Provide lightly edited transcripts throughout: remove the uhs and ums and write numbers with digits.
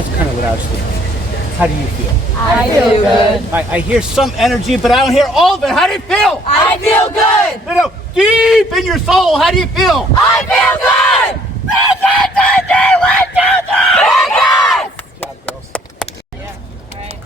That's kind of what I was thinking. How do you feel? I feel good. I hear some energy, but I don't hear all of it. How do you feel? I feel good. You know, deep in your soul, how do you feel? I feel good. Bearcats! Good job, girls. Yeah, right.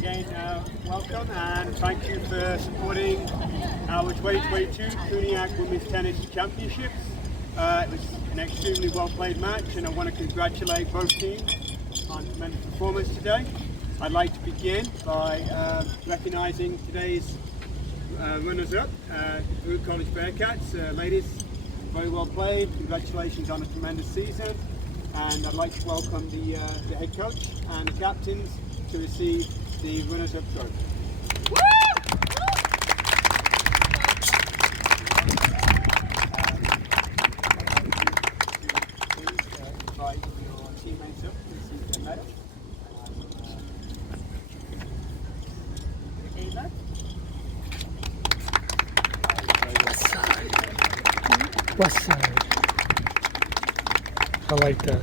Again, welcome and thank you for supporting our 2022 CUNYAC Women's Tennis Championships. It was an extremely well played match and I want to congratulate both teams on tremendous performance today. I'd like to begin by recognising today's runners-up, Baruch College Bearcats. Ladies, very well played, congratulations on a tremendous season, and I'd like to welcome the head coach and the captains to receive the runners-up trophy. Invite your teammates up to receive their medal. Ava? West side. I like that.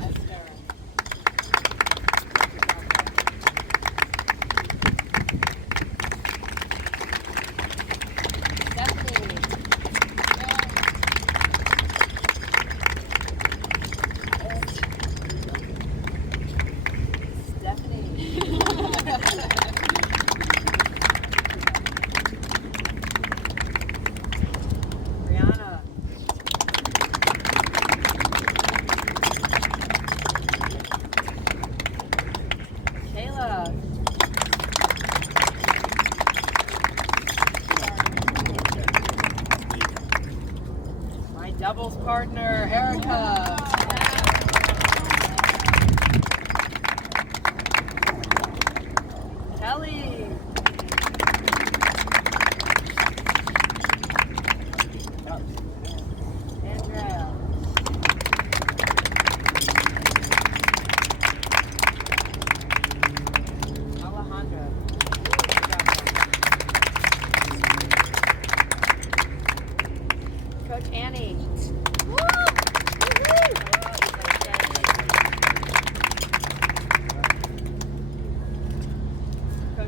Doubles partner, Erica. Kelly. Andrea. Alejandra.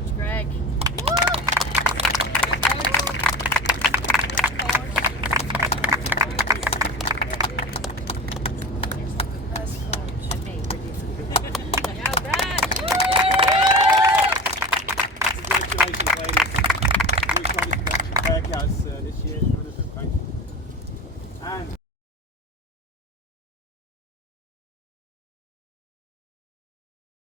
Coach Greg. And me, Now Brad. Congratulations, ladies. We're trying to Bearcats this year. Thank you. And